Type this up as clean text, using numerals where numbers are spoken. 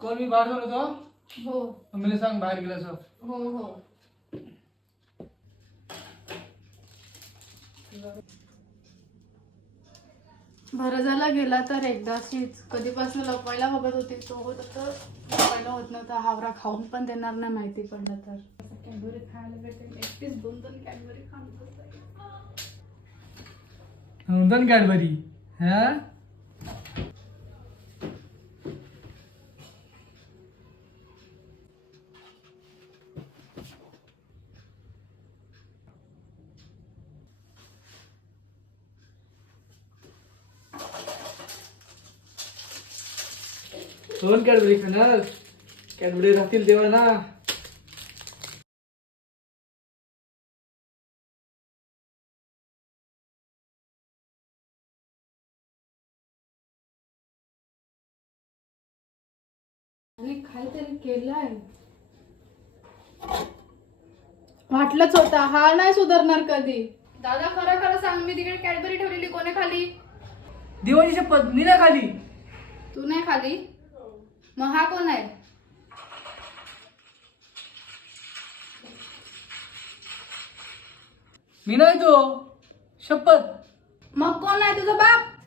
कोण मी बाहेर जाऊन होतो. हो मम्मीला सांग बाहेर गेल्याचं. हो हो. बरं झालं गेला तर एकदाशीच. कधीपासून लपवायला बघत होती तो होत तर लपवायला होत नव्हता. हावरा खाऊन पण देणार नाही माहिती पडलं तर. कॅडबरी खायला भेटेल. एकटीच 2-2 कॅडबरी खाऊन बसायला. नंदन कॅडबरी हा. दोन कॅडबरी खाणार. कॅडबरी राहतील तेव्हा ना. आणि काहीतरी केलंय. वाटलंच होता हा नाही सुधारणार कधी. दादा खरं खरं सांग, मी तिकडे कॅडबरी ठेवलेली कोणी खाली? दिवाळी शपथ मी नाही खाली. तू नाही खाली? मग हा कोण आहे? मी नाही तो शपथ. मग कोण आहे? तुझा बाप?